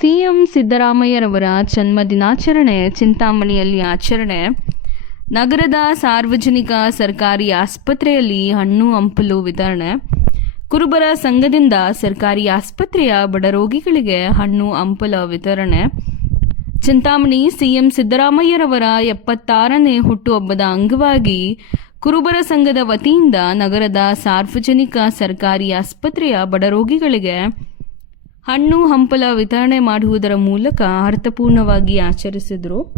CM ಸಿದ್ದರಾಮಯ್ಯರವರ ಜನ್ಮದಿನಾಚರಣೆ ಚಿಂತಾಮಣಿಯಲ್ಲಿ ಆಚರಣೆ. ನಗರದ ಸಾರ್ವಜನಿಕ ಸರ್ಕಾರಿ ಆಸ್ಪತ್ರೆಯಲ್ಲಿ ಹಣ್ಣು ಹಂಪಲು ವಿತರಣೆ. ಕುರುಬರ ಸಂಘದಿಂದ ಸರ್ಕಾರಿ ಆಸ್ಪತ್ರೆಯ ಬಡ ರೋಗಿಗಳಿಗೆ ಹಣ್ಣು ಹಂಪಲ ವಿತರಣೆ. ಚಿಂತಾಮಣಿ ಸಿಎಂ ಸಿದ್ದರಾಮಯ್ಯರವರ ಎಪ್ಪತ್ತಾರನೇ ಹುಟ್ಟುಹಬ್ಬದ ಅಂಗವಾಗಿ ಕುರುಬರ ಸಂಘದ ವತಿಯಿಂದ ನಗರದ ಸಾರ್ವಜನಿಕ ಸರ್ಕಾರಿ ಆಸ್ಪತ್ರೆಯ ಬಡ ರೋಗಿಗಳಿಗೆ ಹಣ್ಣು ಹಂಪಲ ವಿತರಣೆ ಮಾಡುವುದರ ಮೂಲಕ ಅರ್ಥಪೂರ್ಣವಾಗಿ ಆಚರಿಸಿದರು.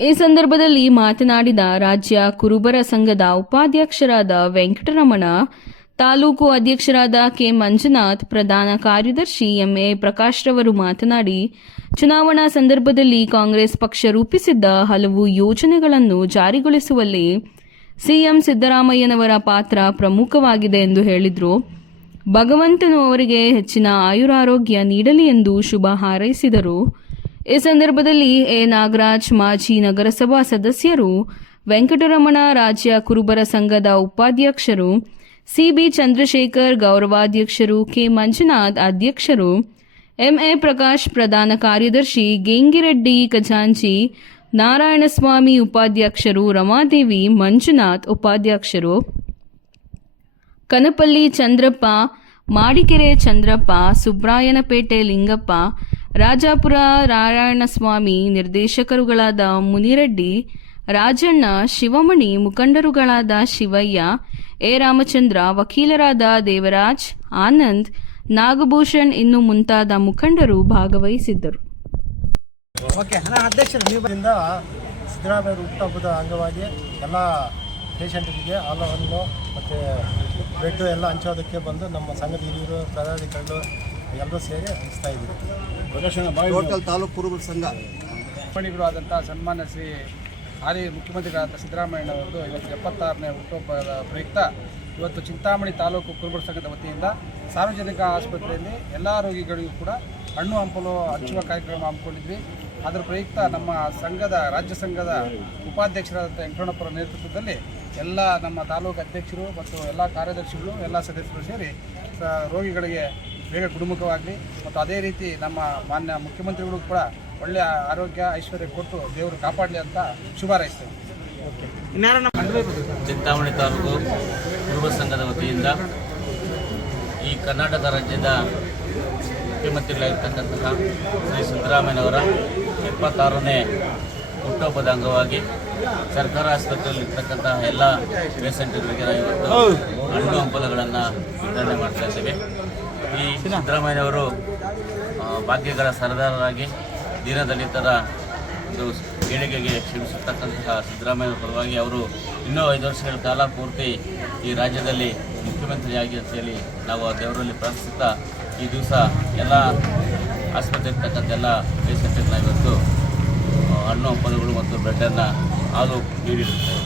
ಈ ಸಂದರ್ಭದಲ್ಲಿ ಮಾತನಾಡಿದ ರಾಜ್ಯ ಕುರುಬರ ಸಂಘದ ಉಪಾಧ್ಯಕ್ಷರಾದ ವೆಂಕಟರಮಣ, ತಾಲೂಕು ಅಧ್ಯಕ್ಷರಾದ ಕೆ. ಮಂಜುನಾಥ್, ಪ್ರಧಾನ ಕಾರ್ಯದರ್ಶಿ ಎಂಎ ಪ್ರಕಾಶ್ ರವರು ಮಾತನಾಡಿ, ಚುನಾವಣಾ ಸಂದರ್ಭದಲ್ಲಿ ಕಾಂಗ್ರೆಸ್ ಪಕ್ಷ ರೂಪಿಸಿದ್ದ ಹಲವು ಯೋಜನೆಗಳನ್ನು ಜಾರಿಗೊಳಿಸುವಲ್ಲಿ ಸಿಎಂ ಸಿದ್ದರಾಮಯ್ಯನವರ ಪಾತ್ರ ಪ್ರಮುಖವಾಗಿದೆ ಎಂದು ಹೇಳಿದರು. ಭಗವಂತನು ಅವರಿಗೆ ಹೆಚ್ಚಿನ ಆಯುರಾರೋಗ್ಯ ನೀಡಲಿ ಎಂದು ಶುಭ ಹಾರೈಸಿದರು. ಈ ಸಂದರ್ಭದಲ್ಲಿ ಎ. ನಾಗರಾಜ್, ಮಾಜಿ ನಗರಸಭಾ ಸದಸ್ಯರು, ವೆಂಕಟರಮಣ ರಾಜ್ಯ ಕುರುಬರ ಸಂಘದ ಉಪಾಧ್ಯಕ್ಷರು, ಸಿಬಿ ಚಂದ್ರಶೇಖರ್ ಗೌರವಾಧ್ಯಕ್ಷರು, ಕೆ. ಮಂಜುನಾಥ್ ಅಧ್ಯಕ್ಷರು ಎಂಎ ಪ್ರಕಾಶ್ ಪ್ರಧಾನ ಕಾರ್ಯದರ್ಶಿ, ಗೇಂಗಿರೆಡ್ಡಿ ಖಜಾಂಚಿ, ನಾರಾಯಣಸ್ವಾಮಿ ಉಪಾಧ್ಯಕ್ಷರು, ರಮಾದೇವಿ ಮಂಜುನಾಥ್ ಉಪಾಧ್ಯಕ್ಷರು. ಕನಪಲ್ಲಿ ಚಂದ್ರಪ್ಪ, ಮಾಡಿಕೆರೆ ಚಂದ್ರಪ್ಪ, ಸುಬ್ರಾಯನಪೇಟೆ ಲಿಂಗಪ್ಪ, ರಾಜಾಪುರ ನಾರಾಯಣಸ್ವಾಮಿ ನಿರ್ದೇಶಕರುಗಳಾದ ಮುನಿರೆಡ್ಡಿ, ರಾಜಣ್ಣ, ಶಿವಮಣಿ ಮುಖಂಡರುಗಳಾದ ಶಿವಯ್ಯ, ಎ. ರಾಮಚಂದ್ರ, ವಕೀಲರಾದ ದೇವರಾಜ್, ಆನಂದ್, ನಾಗಭೂಷಣ್ ಇನ್ನು ಮುಂತಾದ ಮುಖಂಡರು ಭಾಗವಹಿಸಿದ್ದರು. ಸಿದ್ದರಾಮಯ್ಯ ಹುಟ್ಟುಹಬ್ಬದ ಅಂಗವಾಗಿ ಎಲ್ಲ ಪೇಷಂಟ್ಗಳಿಗೆ ಹಣ್ಣು ಮತ್ತು ಬೆಡ್ ಎಲ್ಲ ಹಂಚೋದಕ್ಕೆ ಬಂದು ನಮ್ಮ ಸಂಘದ ಹಿರಿಯರು ಪದಾಧಿಕಾರಿಗಳು ಎಲ್ಲರೂ ಸೇರಿ ಹಂಚ್ತಾ ಇದ್ದೀವಿ. ಟೋಟಲ್ ತಾಲೂಕು ಕುರುಬರ ಸಂಘ. ಮಣಿಗಳು ಆದಂಥ ಸನ್ಮಾನ್ಯ ಶ್ರೀ ಹಾಲಿ ಮುಖ್ಯಮಂತ್ರಿಗಳಾದ ಸಿದ್ದರಾಮಯ್ಯನವರದು ಇವತ್ತು ಎಪ್ಪತ್ತಾರನೇ ಹುಟ್ಟುಹಬ್ಬದ ಪ್ರಯುಕ್ತ ಇವತ್ತು ಚಿಂತಾಮಣಿ ತಾಲೂಕು ಕುರುಬರ ಸಂಘದ ವತಿಯಿಂದ ಸಾರ್ವಜನಿಕ ಆಸ್ಪತ್ರೆಯಲ್ಲಿ ಎಲ್ಲ ರೋಗಿಗಳಿಗೂ ಕೂಡ ಹಣ್ಣು ಹಂಪಲು ಹಚ್ಚುವ ಕಾರ್ಯಕ್ರಮ ಹಮ್ಮಿಕೊಂಡಿದ್ವಿ. ಅದರ ಪ್ರಯುಕ್ತ ನಮ್ಮ ಸಂಘದ ರಾಜ್ಯ ಸಂಘದ ಉಪಾಧ್ಯಕ್ಷರಾದಂಥ ವೆಂಕಟಣ್ಣಪ್ಪರ ನೇತೃತ್ವದಲ್ಲಿ ಎಲ್ಲ ನಮ್ಮ ತಾಲೂಕು ಅಧ್ಯಕ್ಷರು ಮತ್ತು ಎಲ್ಲ ಕಾರ್ಯದರ್ಶಿಗಳು ಎಲ್ಲ ಸದಸ್ಯರು ಸೇರಿ ರೋಗಿಗಳಿಗೆ ಬೇಗ ಗುಣಮುಖವಾಗಲಿ ಮತ್ತು ಅದೇ ರೀತಿ ನಮ್ಮ ಮಾನ್ಯ ಮುಖ್ಯಮಂತ್ರಿಗಳು ಕೂಡ ಒಳ್ಳೆಯ ಆರೋಗ್ಯ ಐಶ್ವರ್ಯ ಕೊಟ್ಟು ದೇವರು ಕಾಪಾಡಲಿ ಅಂತ ಶುಭ ಹಾರೈಸ್ತೇವೆ ಚಿಂತಾಮಣಿ ತಾಲೂಕು ಕುರುಬ ಸಂಘದ ವತಿಯಿಂದ ಈ ಕರ್ನಾಟಕ ರಾಜ್ಯದ ಮುಖ್ಯಮಂತ್ರಿಗಳಾಗಿರ್ತಕ್ಕಂತಹ ಶ್ರೀ ಸಿದ್ದರಾಮಯ್ಯನವರ ಎಪ್ಪತ್ತಾರನೇ ಹುಟ್ಟುಹಬ್ಬದ ಅಂಗವಾಗಿ ಸರ್ಕಾರ ಆಸ್ಪತ್ರೆಯಲ್ಲಿ ಇರ್ತಕ್ಕಂತಹ ಎಲ್ಲ ಪೇಷಂಟ್ಗಳಿಗೆ ನಾವು ಇವತ್ತು ಹಣ್ಣು ಹಂಪಲಗಳನ್ನು ವಿತರಣೆ ಮಾಡ್ತಾ ಇದ್ದೇವೆ. ಈ ಸಿದ್ದರಾಮಯ್ಯನವರು ಭಾಗ್ಯಗಳ ಸರದಾರರಾಗಿ ದೀನದಲಿತರ ಒಂದು ಏಳಿಗೆಗೆ ಶ್ರಮಿಸಿರ್ತಕ್ಕಂತಹ ಸಿದ್ದರಾಮಯ್ಯ ಪರವಾಗಿ ಅವರು ಇನ್ನೂ ಐದು ವರ್ಷಗಳ ಕಾಲ ಪೂರ್ತಿ ಈ ರಾಜ್ಯದಲ್ಲಿ ಮುಖ್ಯಮಂತ್ರಿಯಾಗಿ ಅಂತೇಳಿ ನಾವು ದೇವರಲ್ಲಿ ಪ್ರಾರ್ಥಿಸುತ್ತಾ ಈ ದಿವಸ ಎಲ್ಲ ಆಸ್ಪತ್ರೆ ಇರ್ತಕ್ಕಂಥ ಎಲ್ಲ ಪೇಷಂಟ್ಗಳನ್ನ ಇವತ್ತು ಹಣ್ಣು ಹಂಪಲುಗಳು ಮತ್ತು ಬ್ರೆಡ್ಡನ್ನು ಹಾಲು ನೀಡಿರುತ್ತೇವೆ.